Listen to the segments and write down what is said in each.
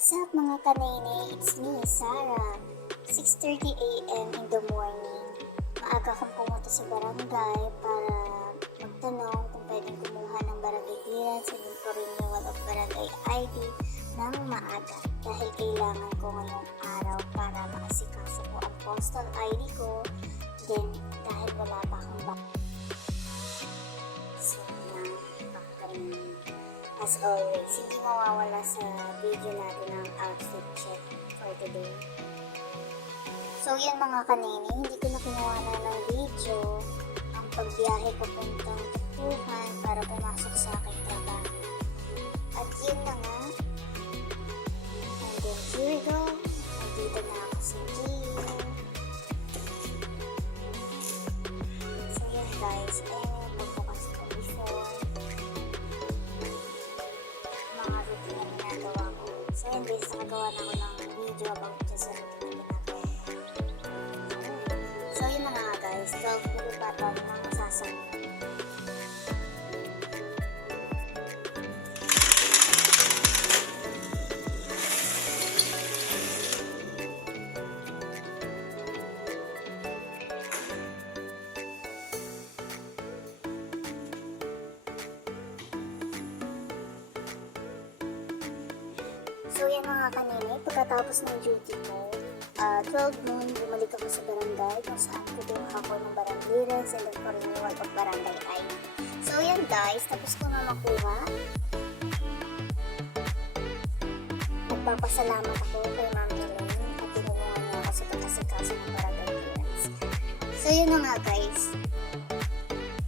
What's up mga kanene? It's me, Sarah. 6:30 a.m. in the morning. Maaga akong pumunta sa barangay para magtanong kung pwedeng kumuha ng barangay clearance and for renewal of barangay ID ng maaga dahil kailangan ko ngayong araw para makasikaso ko ang postal ID ko. Then, dahil wala pa akong so, as always, hindi mawawala sa video natin ang outfit check for today. So yan mga kanini, hindi ko na kinuha na ng video ang pagbiyahe papuntang Takbuhan para pumasok sa aking trabaho. At yun na nga, and then here we go, nandito na ako sa gym. So yan guys, magbukas ko before mga routine na ginagawa ko. So yun guys, nakagawa na ako ng video about just sa routine na ginagawa ko. So yun na nga guys, 12 minutes pa ito ng masasabi. So yan mga kanini, pagkatapos ng duty ko, 12 noon, bumalik ako sa barangay kung saan kukuha ko ng barangay clearance and for renewal of barangay ID. So yan guys, tapos ko na makuha. Nagpapasalamat ako kay Ma'am Elaine at tinulungan niya ako sa pagkasikaso ng barangay clearance. So yun na nga guys,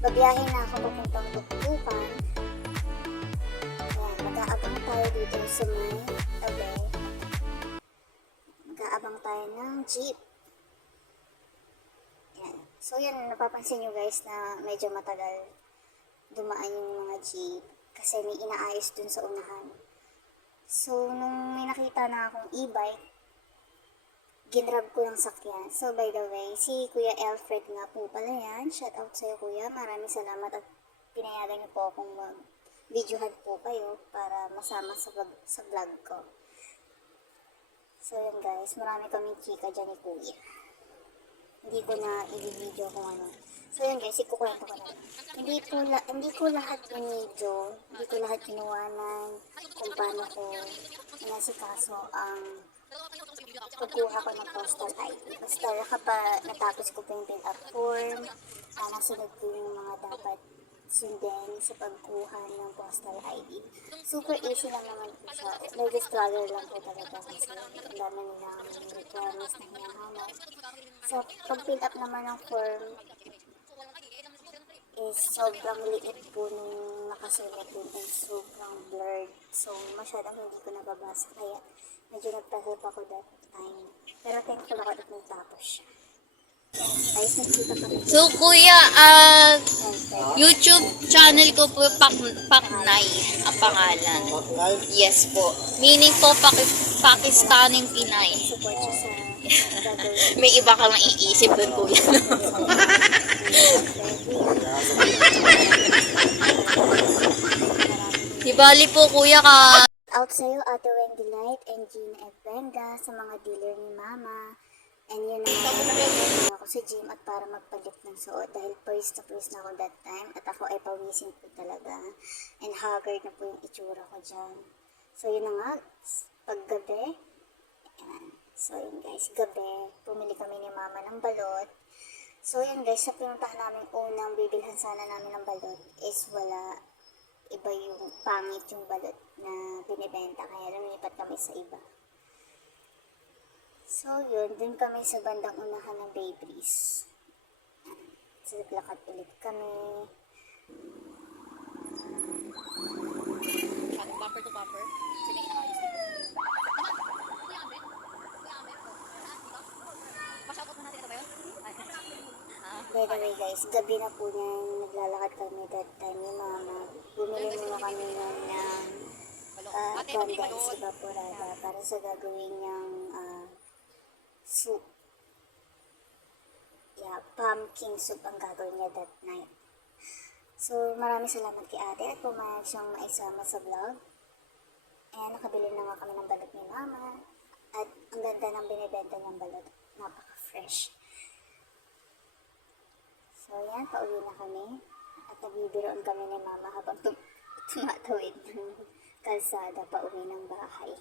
babiyahin na ako papuntang Tuktukan. Ayan, mag-aabang tayo dito sa may tabi. Mag-aabang tayo ng jeep. Yan. So yan, napapansin nyo guys na medyo matagal dumaan yung mga jeep kasi may inaayos dun sa unahan. So nung may nakita na akong e-bike, ginrab ko ng sakyan. So by the way, si Kuya Alfred nga po pala yan. Shout out sa'yo kuya. Maraming salamat at pinayagan niyo po akong mag-videohan po kayo para masama sa vlog ko. So yun guys, marami kaming chika dyan ni Kuya. Hindi ko na i-video kung ano. So yun guys, ikukwento ko na. Hindi ko lahat binidyo, hindi ko lahat kinuwanan kung paano ko inasikaso ang pagkuha ko ng postal ID. Basta natapos ko po yung fill up form, nasunod ko yung mga dapat sundin sa pagkuha ng postal ID. Super easy lang naman po siya. Medyo struggle lang po talaga kasi ang dami nilang requirements na hinahanap. So, pag-fill up naman ng form is sobrang liit po nung nakasulat dun and sobrang blurred. So, masyadong hindi ko nababasa kaya medyo nagpahirap ako that time. Pero thankful ako at natapos siya. Guys, nagkita kami. So, kuya, YouTube channel ko po, Paknay, ang pangalan. Yes po. Meaning po, Pakistaning Pinay. Support siya sa gagawin. May iba kang iisip dun, kuya. Di bali po, kuya, ka... Out sa'yo, Ate Wendy Light and Gina Ebrenda sa mga dealer ni Mama. And yun na nga, ako sa gym at para magpalit ng suot dahil first na ako that time at ako ay pawisin po talaga. And haggard na po yung itsura ko dyan. So yun na nga, paggabi, ayan. So yun guys, gabi, pumili kami ni Mama ng balot. So yun guys, sa pinuntahan namin unang bibilhan sana namin ng balot is wala, iba yung pangit yung balot na binibenta kaya lumipat kami sa iba. So yun, dun kami sa bandang unahan ng Bakeries. So lakad ulit kami. Bumper to bumper. Sino yung nakayos dito? Pa-shoutout mo natin ito ba yun? By the way guys, gabi na po niyan, naglalakad kami that time ni Mama. Bumili muna kami nun ng condensed evaporada para sa gagawin niyang soup. Yeah, pumpkin soup ang gagawin niya that night. So, maraming salamat kay ate at pumayag siyang maisama sa vlog. Ayan, nakabili na nga kami ng balot ni Mama. At ang ganda ng binibenta niyang balot. Napaka-fresh. So, ayan, pauwi na kami. At nagbibiroon kami ni Mama habang tumatawid ng kalsada pauwi ng bahay.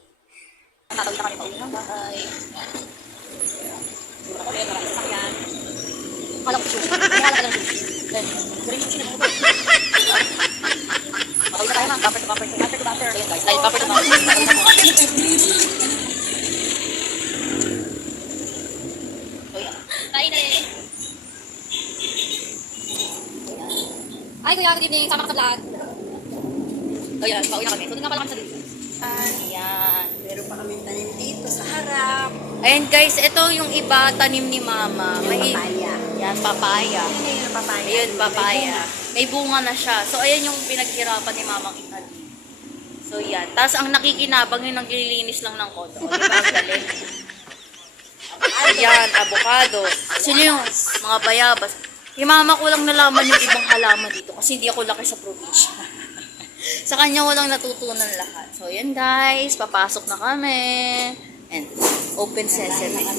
Tatawid na kami pauwi ng bahay. Dura kami, maraming sasakyan. Akala ko sushi. Akala ka lang sushi. Green sushi na mo. Makawin na tayo mga bumper to bumper to bumper to bumper. Ayan guys, dahil bumper to bumper. So yan. Tayo na eh. Ay kuya, good evening. Sama ka sa vlog. So yan, pauwi na kami. So doon nga pala kami sa dito. Ayan. Meron pa kami tanim dito sa harap. Ayan guys, ito yung iba tanim ni Mama. May Papaya. Yan, papaya. Ayun yung papaya. Ayun, papaya. May bunga na siya. So, ayan yung pinaghirapan ni Mamang itali. So, yan. Tapos, ang nakikinabang yung naglilinis lang ng kodo. O, diba? Ang galing. Ayan, avocado. Sino yung mga bayabas? Yung mama ko lang nalaman yung ibang halaman dito kasi hindi ako laki sa probinsya. Sa kanya ko lang natutunan lahat. So, yan guys. Papasok na kami. And, open sesame.